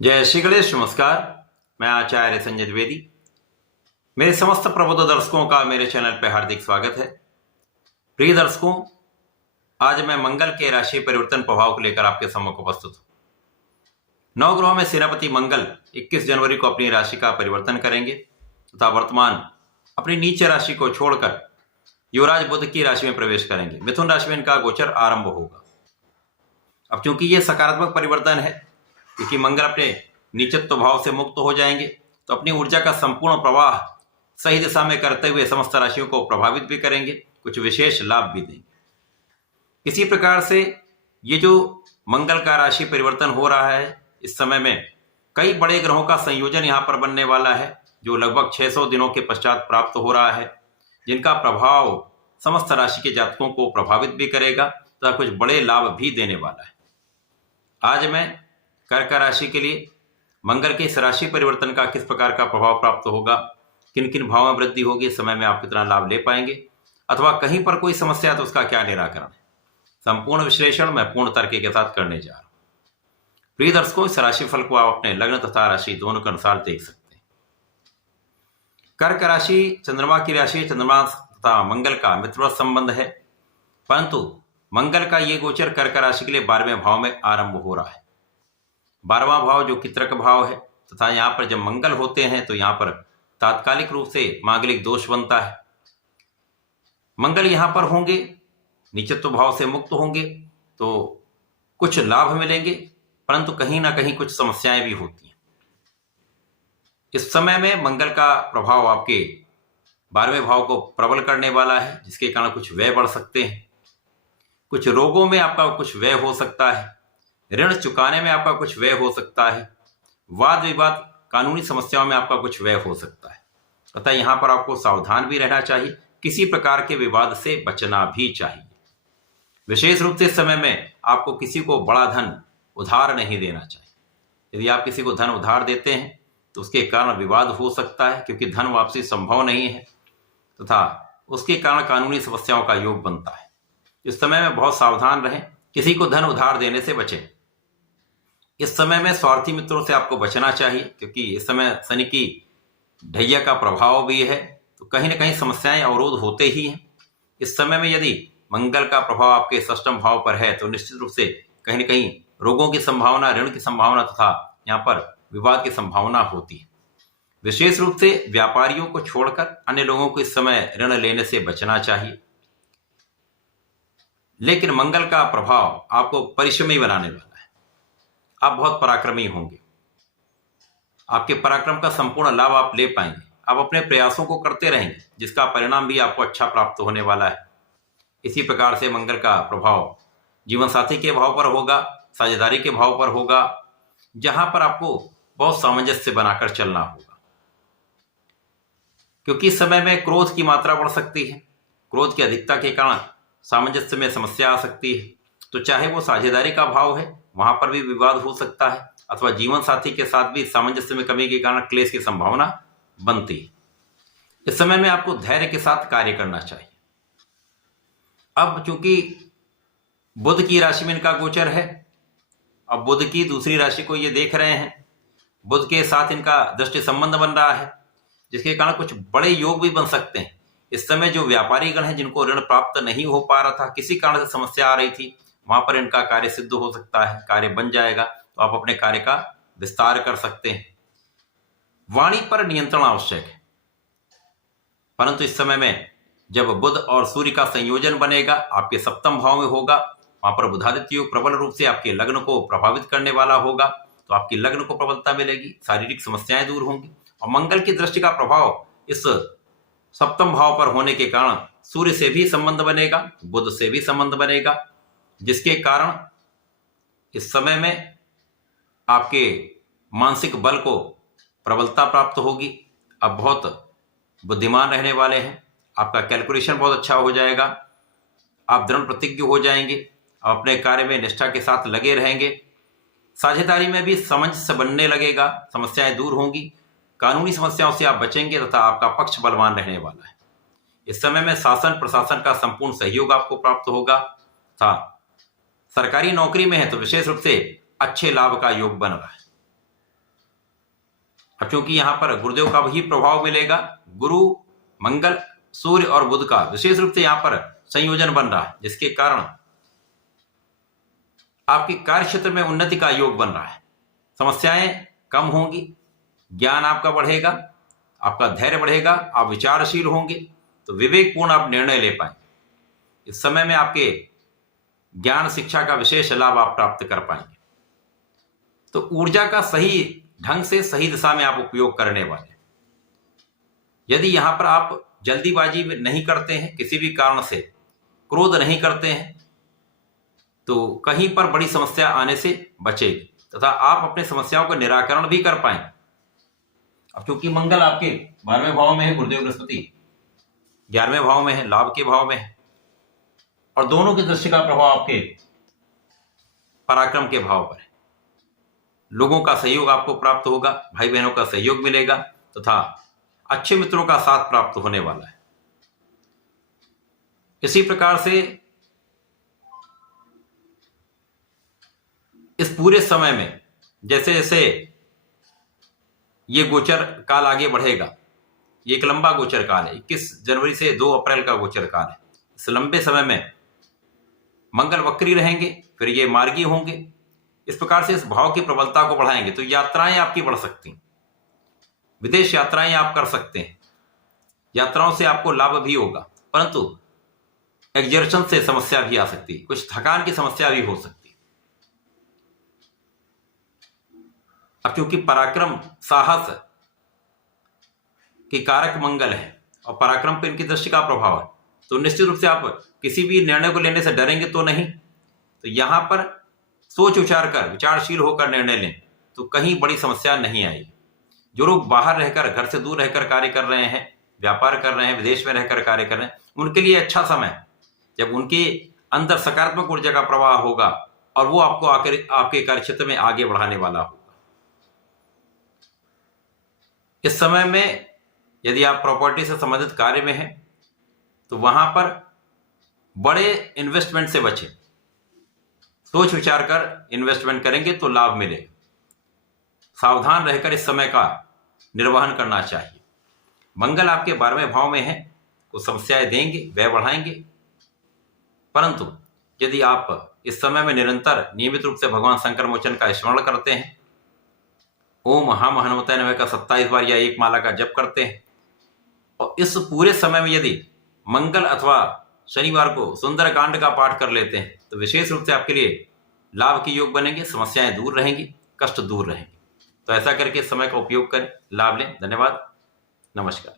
जय श्री गणेश। नमस्कार। मैं आचार्य संजय द्विवेदी। मेरे समस्त प्रबुद्ध दर्शकों का मेरे चैनल पर हार्दिक स्वागत है। प्रिय दर्शकों, आज मैं मंगल के राशि परिवर्तन प्रभाव को लेकर आपके सम्मुख उपस्थित हूं। नवग्रहों में सेनापति मंगल 21 जनवरी को अपनी राशि का परिवर्तन करेंगे तथा वर्तमान अपनी नीच राशि को छोड़कर युवराज बुध की राशि में प्रवेश करेंगे। मिथुन राशि में इनका गोचर आरंभ होगा। अब चूंकि ये सकारात्मक परिवर्तन है, क्योंकि मंगल अपने नीचत्व भाव से मुक्त हो जाएंगे, तो अपनी ऊर्जा का संपूर्ण प्रवाह सही दिशा में करते हुए समस्त राशियों को प्रभावित भी करेंगे, कुछ विशेष लाभ भी देंगे। किसी प्रकार से ये जो मंगल का राशि परिवर्तन हो रहा है, इस समय में कई बड़े ग्रहों का संयोजन यहाँ पर बनने वाला है, जो लगभग 600 दिनों के पश्चात प्राप्त हो रहा है, जिनका प्रभाव समस्त राशि के जातकों को प्रभावित भी करेगा तथा कुछ बड़े लाभ भी देने वाला है। आज मैं कर्क राशि के लिए मंगल के इस राशि परिवर्तन का किस प्रकार का प्रभाव प्राप्त होगा, किन किन भावों में वृद्धि होगी, इस समय में आप कितना लाभ ले पाएंगे, अथवा कहीं पर कोई समस्या है तो उसका क्या निराकरण है, संपूर्ण विश्लेषण मैं पूर्ण तर्क के साथ करने जा रहा हूं। प्रिय दर्शकों, इस राशिफल को आप अपने लग्न तथा राशि दोनों के अनुसार देख सकते हैं। कर्क राशि चंद्रमा की राशि, चंद्रमा तथा मंगल का मित्रवत संबंध है, परंतु मंगल का ये गोचर कर्क राशि के लिए 12वें भाव में आरंभ हो रहा है। 12वां भाव जो कि तर्क भाव है, तथा यहाँ पर जब मंगल होते हैं तो यहाँ पर तात्कालिक रूप से मांगलिक दोष बनता है। मंगल यहाँ पर होंगे, नीचत्व भाव से मुक्त होंगे तो कुछ लाभ मिलेंगे, परंतु कहीं ना कहीं कुछ समस्याएं भी होती हैं। इस समय में मंगल का प्रभाव आपके 12वें भाव को प्रबल करने वाला है, जिसके कारण कुछ व्यय बढ़ सकते हैं, कुछ रोगों में आपका कुछ व्यय हो सकता है, ऋण चुकाने में आपका कुछ व्यय हो सकता है, वाद विवाद कानूनी समस्याओं में आपका कुछ व्यय हो सकता है। अतः यहाँ पर आपको सावधान भी रहना चाहिए, किसी प्रकार के विवाद से बचना भी चाहिए। विशेष रूप से इस समय में आपको किसी को बड़ा धन उधार नहीं देना चाहिए। यदि आप किसी को धन उधार देते हैं तो उसके कारण विवाद हो सकता है, क्योंकि धन वापसी संभव नहीं है तथा उसके कारण कानूनी समस्याओं का योग बनता है। इस समय में बहुत सावधान रहें, किसी को धन उधार देने से बचें। इस समय में स्वार्थी मित्रों से आपको बचना चाहिए, क्योंकि इस समय शनि की ढैया का प्रभाव भी है, तो कहीं ना कहीं समस्याएं अवरोध होते ही हैं। इस समय में यदि मंगल का प्रभाव आपके षष्ठम भाव पर है तो निश्चित रूप से कहीं ना कहीं रोगों की संभावना, ऋण की संभावना तथा यहाँ पर विवाद की संभावना होती है। विशेष रूप से व्यापारियों को छोड़कर अन्य लोगों को इस समय ऋण लेने से बचना चाहिए। लेकिन मंगल का प्रभाव आपको परिश्रमी बनाने वाला है। आप बहुत पराक्रमी होंगे, आपके पराक्रम का संपूर्ण लाभ आप ले पाएंगे। आप अपने प्रयासों को करते रहेंगे, जिसका परिणाम भी आपको अच्छा प्राप्त होने वाला है। इसी प्रकार से मंगल का प्रभाव जीवन साथी के भाव पर होगा, साझेदारी के भाव पर होगा, जहां पर आपको बहुत सामंजस्य बनाकर चलना होगा, क्योंकि इस समय में क्रोध की मात्रा बढ़ सकती है। क्रोध की अधिकता के कारण सामंजस्य में समस्या आ सकती है। तो चाहे वो साझेदारी का भाव है, वहां पर भी विवाद हो सकता है, अथवा जीवन साथी के साथ भी सामंजस्य में कमी के कारण क्लेश की संभावना बनती है। इस समय में आपको धैर्य के साथ कार्य करना चाहिए। अब चूंकि बुध की राशि में इनका गोचर है, अब बुध की दूसरी राशि को ये देख रहे हैं, बुध के साथ इनका दृष्टि संबंध बन रहा है, जिसके कारण कुछ बड़े योग भी बन सकते हैं। इस समय जो व्यापारी गण हैं, जिनको ऋण प्राप्त नहीं हो पा रहा था, किसी कारण से समस्या आ रही थी, वहां पर इनका कार्य सिद्ध हो सकता है, कार्य बन जाएगा, तो आप अपने कार्य का विस्तार कर सकते हैं। वाणी पर नियंत्रण आवश्यक है, परंतु इस समय में जब बुध और सूर्य का संयोजन बनेगा, आपके सप्तम भाव में होगा, वहां पर बुधादित्य योग प्रबल रूप से आपके लग्न को प्रभावित करने वाला होगा, तो आपकी लग्न को प्रबलता मिलेगी, शारीरिक समस्याएं दूर होंगी। और मंगल की दृष्टि का प्रभाव इस सप्तम भाव पर होने के कारण सूर्य से भी संबंध बनेगा, बुध से भी संबंध बनेगा, जिसके कारण इस समय में आपके मानसिक बल को प्रबलता प्राप्त होगी। आप बहुत बुद्धिमान रहने वाले हैं, आपका कैलकुलेशन बहुत अच्छा हो जाएगा, आप दृढ़ प्रतिज्ञ हो जाएंगे, आप अपने कार्य में निष्ठा के साथ लगे रहेंगे। साझेदारी में भी सामंजस्य बनने लगेगा, समस्याएं दूर होंगी, कानूनी समस्याओं से आप बचेंगे तथा आपका पक्ष बलवान रहने वाला है। इस समय में शासन प्रशासन का संपूर्ण सहयोग आपको प्राप्त होगा तथा सरकारी नौकरी में है तो विशेष रूप से अच्छे लाभ का योग बन रहा है। अब चूंकि यहां पर गुरुदेव का भी प्रभाव मिलेगा, गुरु, मंगल, सूर्य और बुध का विशेष रूप से यहां पर संयोजन बन रहा है, जिसके कारण आपके कार्य क्षेत्र में उन्नति का योग बन रहा है। समस्याएं कम होंगी, ज्ञान आपका बढ़ेगा, आपका धैर्य बढ़ेगा, आप विचारशील होंगे, तो विवेकपूर्ण आप निर्णय ले पाएंगे। इस समय में आपके ज्ञान शिक्षा का विशेष लाभ आप प्राप्त कर पाएंगे। तो ऊर्जा का सही ढंग से सही दिशा में आप उपयोग करने वाले। यदि यहां पर आप जल्दीबाजी में नहीं करते हैं, किसी भी कारण से क्रोध नहीं करते हैं, तो कहीं पर बड़ी समस्या आने से बचेगी तथा आप अपने समस्याओं का निराकरण भी कर पाएंगे। अब चूंकि मंगल आपके 12वें भाव में है, गुरुदेव बृहस्पति 11वें भाव में है, लाभ के भाव में है, और दोनों की दृष्टि का प्रभाव आपके पराक्रम के भाव पर है। लोगों का सहयोग आपको प्राप्त होगा, भाई बहनों का सहयोग मिलेगा तथा अच्छे मित्रों का साथ प्राप्त होने वाला है। इसी प्रकार से इस पूरे समय में जैसे जैसे ये गोचर काल आगे बढ़ेगा, ये एक लंबा गोचर काल है, 21 जनवरी से 2 अप्रैल का गोचर काल है। इस लंबे समय में मंगल वक्री रहेंगे, फिर ये मार्गी होंगे। इस प्रकार से इस भाव की प्रबलता को बढ़ाएंगे तो यात्राएं आपकी बढ़ सकती हैं, विदेश यात्राएं आप कर सकते हैं, यात्राओं से आपको लाभ भी होगा, परंतु एक्सर्शन से समस्या भी आ सकती है, कुछ थकान की समस्या भी हो सकती है। अब क्योंकि पराक्रम साहस की कारक मंगल है और पराक्रम पर इनकी दृष्टि का प्रभाव है, तो निश्चित रूप से आप किसी भी निर्णय को लेने से डरेंगे तो नहीं। तो यहां पर सोच विचार कर, विचारशील होकर निर्णय लें तो कहीं बड़ी समस्या नहीं आएगी। जो लोग बाहर रहकर, घर से दूर रहकर कार्य कर रहे हैं, व्यापार कर रहे हैं, विदेश में रहकर कार्य कर रहे हैं, उनके लिए अच्छा समय है जब उनके अंदर सकारात्मक ऊर्जा का प्रवाह होगा और वो आपको आकर आपके कार्य क्षेत्र में आगे बढ़ाने वाला होगा। इस समय में यदि आप प्रॉपर्टी से संबंधित कार्य में हैं तो वहां पर बड़े इन्वेस्टमेंट से बचें, सोच विचार कर इन्वेस्टमेंट करेंगे तो लाभ मिलेगा। सावधान रहकर इस समय का निर्वहन करना चाहिए। मंगल आपके 12वें भाव में है, कुछ समस्याएं देंगे, व्यय बढ़ाएंगे, परंतु यदि आप इस समय में निरंतर नियमित रूप से भगवान शंकर मोचन का स्मरण करते हैं, ओम हम हनुमते नमः का 27 बार या एक माला का जप करते हैं, और इस पूरे समय में यदि मंगल अथवा शनिवार को सुंदरकांड का पाठ कर लेते हैं तो विशेष रूप से आपके लिए लाभ के योग बनेंगे, समस्याएं दूर रहेंगी, कष्ट दूर रहेंगे। तो ऐसा करके समय का उपयोग करें, लाभ लें। धन्यवाद, नमस्कार।